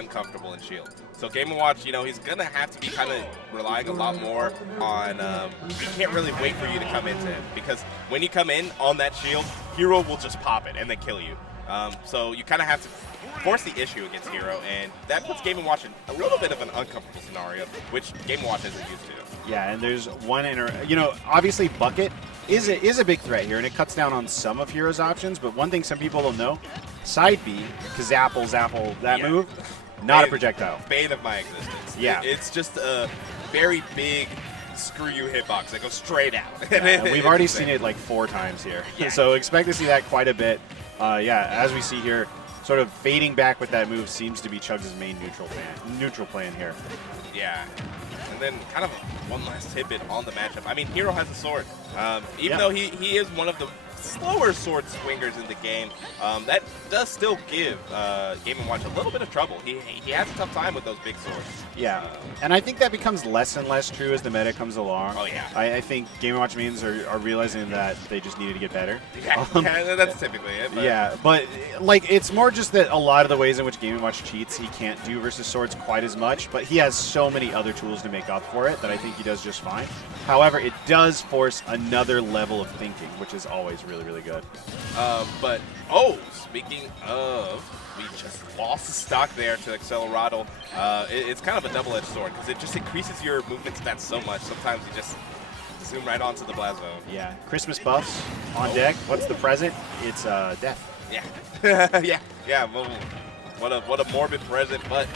uncomfortable in shield. So Game & Watch, you know, he's going to have to be kind of relying a lot more on, he can't really wait for you to come into him, because when you come in on that shield, Hero will just pop it and then kill you. So you kind of have to force the issue against Hero, and that puts Game & Watch in a little bit of an uncomfortable scenario, which Game & Watch isn't used to. Yeah, and there's one you know, obviously Bucket is a big threat here, and it cuts down on some of Hero's options, but one thing some people don't know, side B, Zapple, that move, not a projectile. Bane of my existence. Yeah. It's just a very big screw you hitbox that goes straight out. Yeah, we've already seen it like 4 times here. Yeah. So expect to see that quite a bit. Yeah, as we see here, sort of fading back with that move seems to be Chugs' main neutral plan here. Yeah. And then kind of one last tidbit on the matchup. I mean, Hero has a sword. Even though he is one of the slower sword swingers in the game, that does still give Game & Watch a little bit of trouble. He has a tough time with those big swords. Yeah, and I think that becomes less and less true as the meta comes along. Oh, yeah. I think Game & Watch mains are realizing that they just needed to get better. Yeah, that's typically it. But. Yeah, but like it's more just that a lot of the ways in which Game & Watch cheats, he can't do versus swords quite as much, but he has so many other tools to make up for it that I think he does just fine. However, it does force another level of thinking, which is always really, really good. But, speaking of, we just lost the stock there to Accelerado. It's kind of a double-edged sword, because it just increases your movement stats so much. Sometimes you just zoom right onto the blast zone. Yeah, Christmas buffs on deck. What's the present? It's death. Yeah. yeah. Well, what a morbid present, but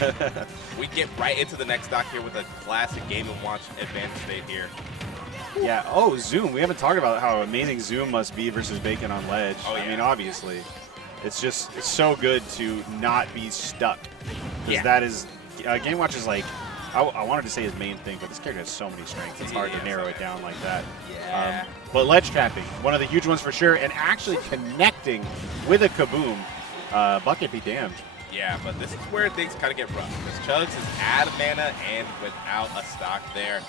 we get right into the next stock here with a classic Game & Watch advantage state here. Yeah. Zoom. We haven't talked about how amazing Zoom must be versus Bacon on ledge. Oh, yeah. I mean, obviously, it's so good to not be stuck. Because Yeah. that is Game Watch is like, I wanted to say his main thing, but this character has so many strengths. It's hard to narrow it down like that. Yeah. But ledge trapping, one of the huge ones for sure, and actually connecting with a kaboom. Bucket be damned. Yeah, but this is where things kind of get rough, because Chugs is out of mana and without a stock there.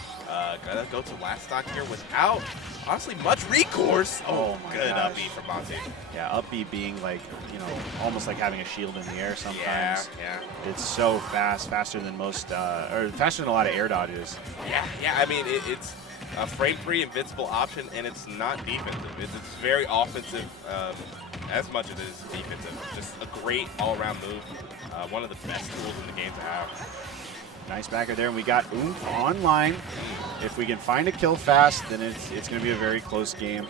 Gonna go to last stock here without, honestly, much recourse. Oh my good gosh. up B from Monte. Yeah, up B being like, you know, almost like having a shield in the air sometimes. Yeah. It's so fast, faster than most, or faster than a lot of air dodges. Yeah. I mean, it's a frame-free invincible option, and it's not defensive. It's very offensive, as much as it is defensive. Just a great all-around move. One of the best tools in the game to have. Nice backer there, and we got Oomph online. If we can find a kill fast, then it's going to be a very close game.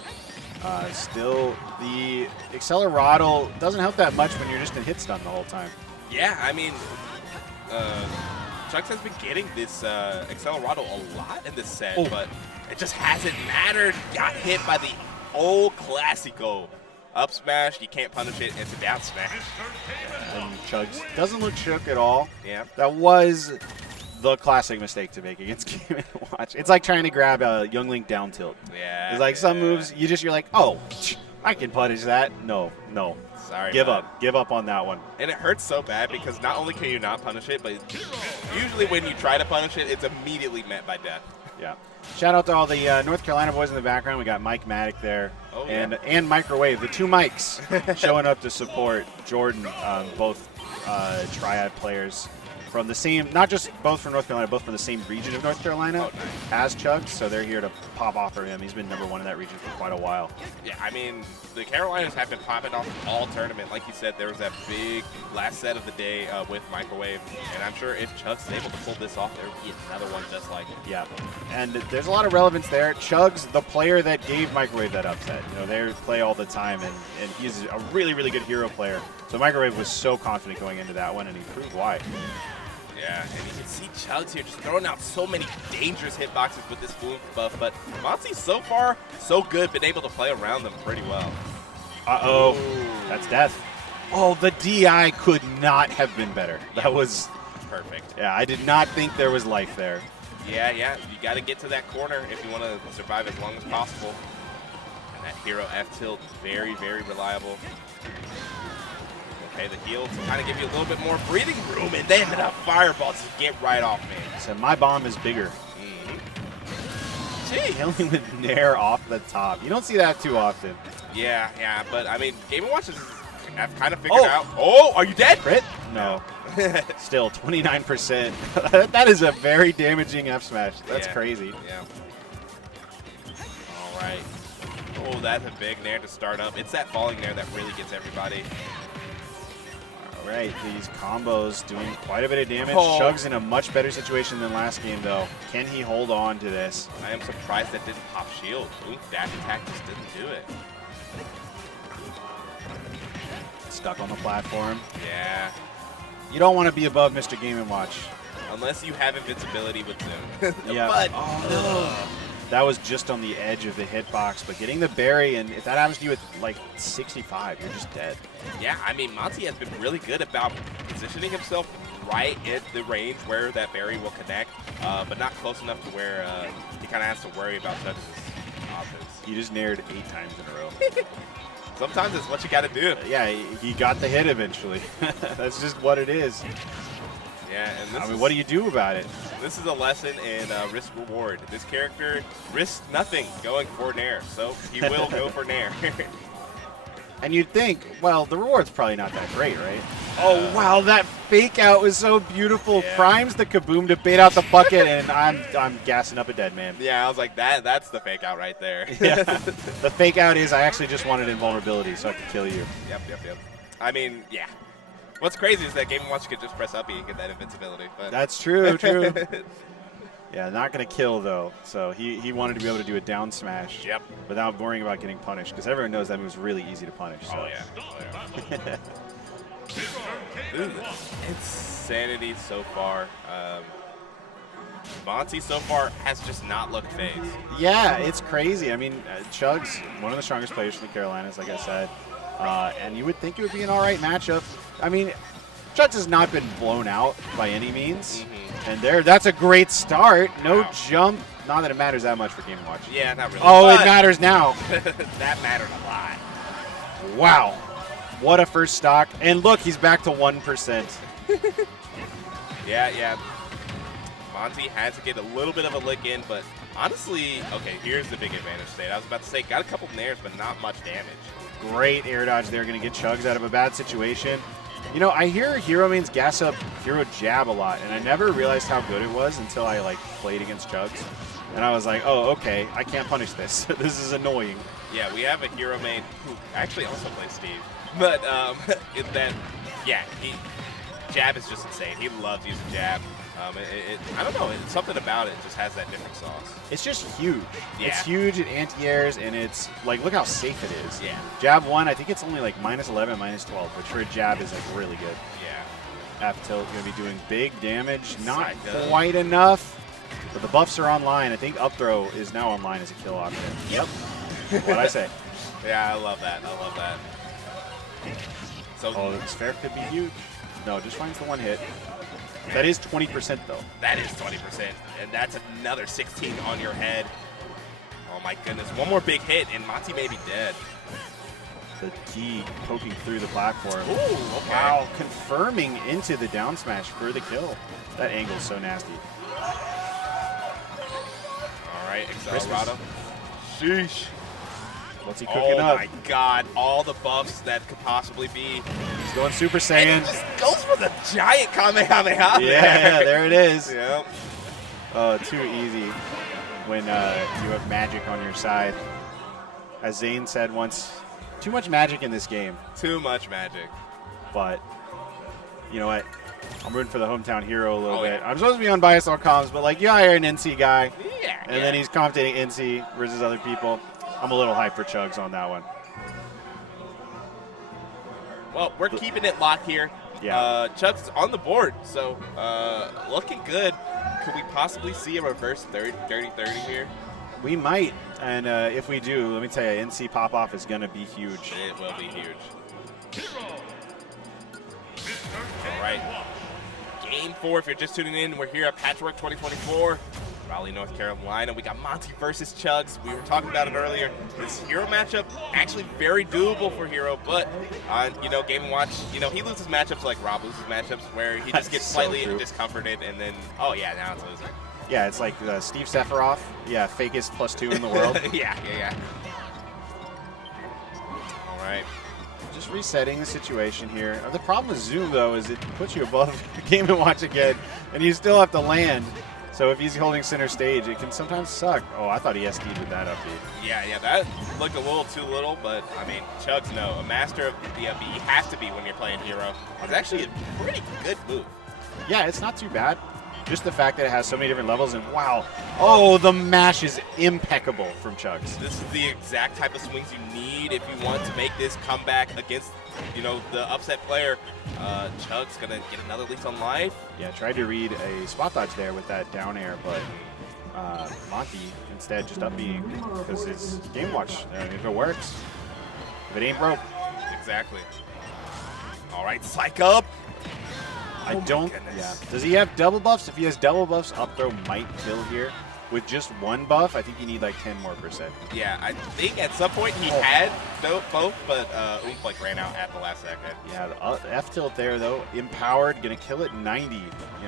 Still, the Accelerado doesn't help that much when you're just in hit stun the whole time. Yeah, I mean, Chugs has been getting this Accelerado a lot in this set, but it just hasn't mattered. Got hit by the old Classico. Up smash, you can't punish it, it's a down smash. And Chugs doesn't look shook at all. Yeah. That was the classic mistake to make against Game & Watch. It's like trying to grab a Young Link down tilt. Yeah. It's like some moves, you're like, oh, I can punish that. No. Sorry, Give bud. up. Give up on that one. And it hurts so bad because not only can you not punish it, but usually when you try to punish it, it's immediately met by death. Yeah. Shout out to all the North Carolina boys in the background. We got Mike Maddock there, and Microwave, the 2 mics showing up to support Jordan, both triad players from the same, not just both from North Carolina, both from the same region of North Carolina as Chugs, so they're here to pop off for him. He's been #1 in that region for quite a while. Yeah, I mean, the Carolinas have been popping off all tournament. Like you said, there was that big last set of the day with Microwave, and I'm sure if Chugs is able to pull this off, there would be another one just like it. Yeah, and there's a lot of relevance there. Chugs, the player that gave Microwave that upset. You know, they play all the time, and he's a really, really good hero player. So Microwave was so confident going into that one, and he proved why. Yeah, and you can see Chugs here just throwing out so many dangerous hitboxes with this boom buff, but Monte so far, so good, been able to play around them pretty well. Uh-oh, that's death. Oh, the DI could not have been better. That was perfect. Yeah, I did not think there was life there. Yeah, you got to get to that corner if you want to survive as long as possible. And that hero F-tilt, very, very reliable. Okay, the heal to kind of give you a little bit more breathing room, and then a fireball to get right off, man. So my bomb is bigger. Killing with Nair off the top. You don't see that too often. Yeah, but I mean, Game & Watch is have kind of figured out. Oh, are you dead? Crit? No. Still 29%. That is a very damaging F smash. That's crazy. Yeah. All right. Oh, that's a big nair to start up. It's that falling nair that really gets everybody. All right, these combos doing quite a bit of damage. Chug's in a much better situation than last game, though. Can he hold on to this? I am surprised that didn't pop shield. Ooh, dash attack just didn't do it. Stuck on the platform. Yeah. You don't want to be above Mr. Game & Watch. Unless you have invincibility with Zoom. Yeah. But, that was just on the edge of the hitbox, but getting the berry, and if that happens to you at like 65, you're just dead. Yeah, I mean, Monte has been really good about positioning himself right at the range where that berry will connect, but not close enough to where he kind of has to worry about touches options. He just nared 8 times in a row. Sometimes it's what you got to do. Yeah, he got the hit eventually. That's just what it is. Yeah, and this I mean, what do you do about it? This is a lesson in risk reward. This character risks nothing going for nair, so he will go for nair. And you'd think, well, the reward's probably not that great, right? Oh, wow, that fake out was so beautiful. Yeah. Primes the kaboom to bait out the bucket, and I'm gassing up a dead man. Yeah, I was like, that's the fake out right there. Yeah. The fake out is I actually just wanted invulnerability so I could kill you. Yep. I mean, yeah. What's crazy is that Game & Watch could just press up E and get that invincibility. But That's true. Yeah, not going to kill, though. So he wanted to be able to do a down smash without worrying about getting punished, because everyone knows that move's really easy to punish. So. Oh, yeah. Insanity so far. Monte so far has just not looked phased. Yeah, it's crazy. I mean, Chug's one of the strongest players from the Carolinas, like I said. And you would think it would be an all right matchup. I mean, Chug's has not been blown out by any means. And that's a great start. No jump. Not that it matters that much for Game & Watch. Yeah, not really. Oh, it matters now. That mattered a lot. Wow. What a first stock. And look, he's back to 1%. Yeah. Monte had to get a little bit of a lick in, but honestly, okay, here's the big advantage state. I was about to say, got a couple nairs, but not much damage. Great air dodge there. Going to get Chugs out of a bad situation. You know, I hear hero mains gas up hero jab a lot, and I never realized how good it was until I, played against Chugs. And I was like, oh, okay, I can't punish this. This is annoying. Yeah, we have a hero main who actually also plays Steve. But jab is just insane. He loves using jab. I don't know. Something about it just has that different sauce. It's just huge. Yeah. It's huge at anti-airs, and it's, look how safe it is. Yeah. Jab 1, I think it's only, -11, -12, which for a jab is, really good. Yeah. F tilt going to be doing big damage. Not quite enough, but the buffs are online. I think up throw is now online as a kill option. Yep. What'd I say? Yeah, I love that. So, this fair could be huge. No, just finds the one hit. That is 20%, though. That is 20%, and that's another 16 on your head. Oh, my goodness. One more big hit, and Monte may be dead. The key poking through the platform. Ooh, okay. Wow, confirming into the down smash for the kill. That angle's so nasty. All right, Accelerado. Sheesh. What's he cooking up? Oh, my God. All the buffs that could possibly be. He's going Super Saiyan. And he just goes for the giant Kamehameha. Yeah, there it is. Yep. Oh, too easy when you have magic on your side. As Zane said once, too much magic in this game. Too much magic. But, you know what? I'm rooting for the hometown hero a little bit. Yeah. I'm supposed to be unbiased all comms, but, you hire an NC guy. Yeah. And then he's commentating NC versus other people. I'm a little hyped for Chugs on that one. Well, we're keeping it locked here. Yeah. Chugs on the board, so looking good. Could we possibly see a reverse 30-30 here? We might, and if we do, let me tell you, NC pop-off is going to be huge. It will be huge. All right. Game 4, if you're just tuning in, we're here at Patchwork 2024. Raleigh, North Carolina. We got Monte versus Chugs. We were talking about it earlier. This hero matchup actually very doable for Hero, but on Game & Watch, he loses matchups like Rob loses matchups where he just gets slightly discomforted and then now it's losing. Yeah, it's like Steve Sephiroth. Yeah, fakest +2 in the world. Yeah. All right. just resetting the situation here. The problem with Zoom, though, is it puts you above Game & Watch again, and you still have to land. So if he's holding center stage, it can sometimes suck. Oh, I thought he SD'd with that upbeat. Yeah, that looked a little too little, but, I mean, Chugs, no. A master of the upbeat, you have to be when you're playing hero. It's actually a pretty good move. Yeah, it's not too bad. Just the fact that it has so many different levels, and wow. Oh, the mash is impeccable from Chugs. This is the exact type of swings you need if you want to make this comeback against, the upset player. Chug's going to get another lease on life. Yeah, tried to read a spot dodge there with that down air, but Monte instead just upbeating because it's Game Watch. If it works, if it ain't broke. Exactly. All right, psych up. I don't. Yeah. Does he have double buffs? If he has double buffs, up throw might kill here. With just one buff, I think you need like 10 more %. Yeah, I think at some point he had both, but Oomph ran out at the last second. Yeah, the F tilt there though, empowered, gonna kill it 90.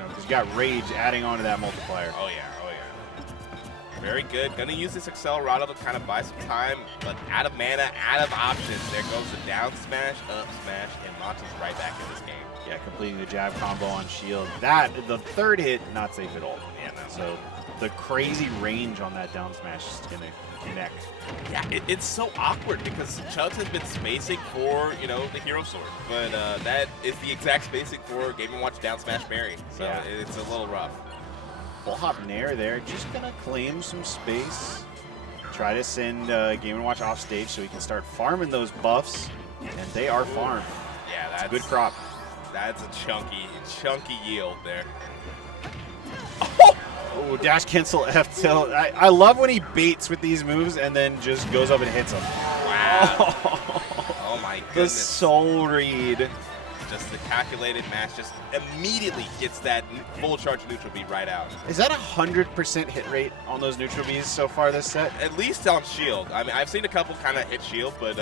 Because you got rage adding on to that multiplier. Oh yeah. Very good. Gonna use this Accelerado to kind of buy some time, but out of mana, out of options. There goes the down smash, up smash, and Monte's right back in this game. Yeah, completing the jab combo on shield. The third hit, not safe at all. Yeah, no. So the crazy range on that down smash is going to connect. Yeah, it's so awkward because Chugs has been spacing for, the Hero Sword. But that is the exact spacing for Game & Watch down smash Barry. So yeah. It's a little rough. Full hop Nair there. Just going to claim some space. Try to send Game & Watch off stage so he can start farming those buffs. And they are farmed. Yeah, that's a good crop. That's a chunky yield there. Oh, dash cancel F tilt. I love when he baits with these moves and then just goes up and hits them. Wow. Oh my goodness. The soul read. Just the calculated match just immediately gets that full charge neutral beat right out. Is that 100% hit rate on those neutral beats so far this set? At least on shield. I mean, I've seen a couple kind of hit shield, but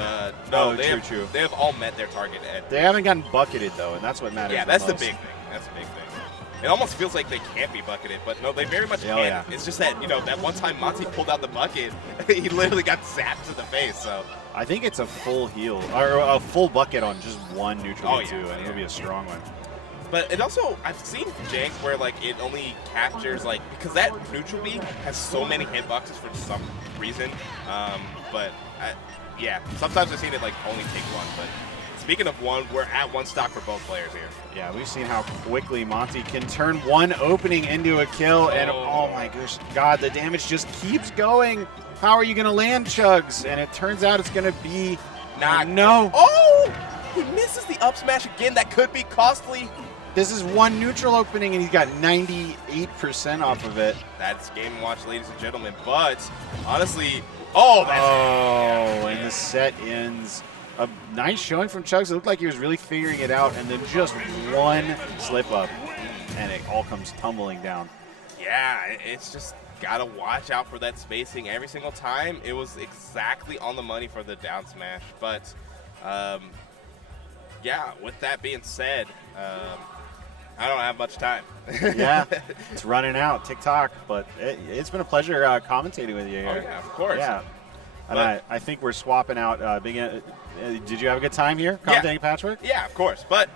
no, they have all met their target. They haven't gotten bucketed though, and that's what matters. Yeah, that's the big thing. That's the big thing. It almost feels like they can't be bucketed, but no, they very much can. Yeah. It's just that, that one time Monte pulled out the bucket, he literally got zapped to the face. So I think it's a full heal, or a full bucket on just one neutral too, and it'll be a strong one. But it also, I've seen janks where it only captures because that neutral beat has so many hitboxes for some reason. Yeah, sometimes I've seen it only take one, but speaking of one, we're at one stock for both players here. Yeah, we've seen how quickly Monte can turn one opening into a kill, and oh my gosh, God, the damage just keeps going. How are you going to land, Chugs? And it turns out it's going to be no. Oh, he misses the up smash again. That could be costly. This is one neutral opening, and he's got 98% off of it. That's Game & Watch, ladies and gentlemen. But honestly, and the set ends. A nice showing from Chugs. It looked like he was really figuring it out, and then just one slip up, and it all comes tumbling down. Yeah, it's just got to watch out for that spacing every single time. It was exactly on the money for the down smash. But, yeah, with that being said, I don't have much time. Yeah, it's running out, TikTok. But it's been a pleasure commentating with you here. Oh, yeah, of course. Yeah, and I think we're swapping out did you have a good time here commentating Patchwork? Yeah, of course. But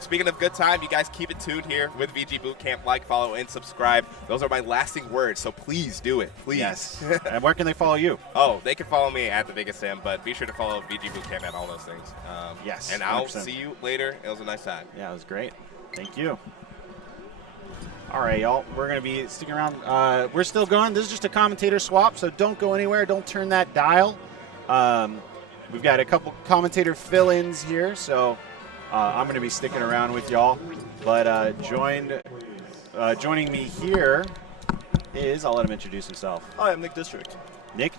speaking of good time, you guys keep it tuned here with VGBootCamp. Like, follow, and subscribe. Those are my lasting words, so please do it. Please. Yes. And where can they follow you? Oh, they can follow me at The Biggest Sam, but be sure to follow VGBootCamp at all those things. Yes. And 100%. I'll see you later. It was a nice time. Yeah, it was great. Thank you. All right, y'all. We're going to be sticking around. We're still going. This is just a commentator swap, so don't go anywhere. Don't turn that dial. We've got a couple commentator fill-ins here, so I'm going to be sticking around with y'all. But joining me here is, I'll let him introduce himself. Hi, I'm Nick District. Nick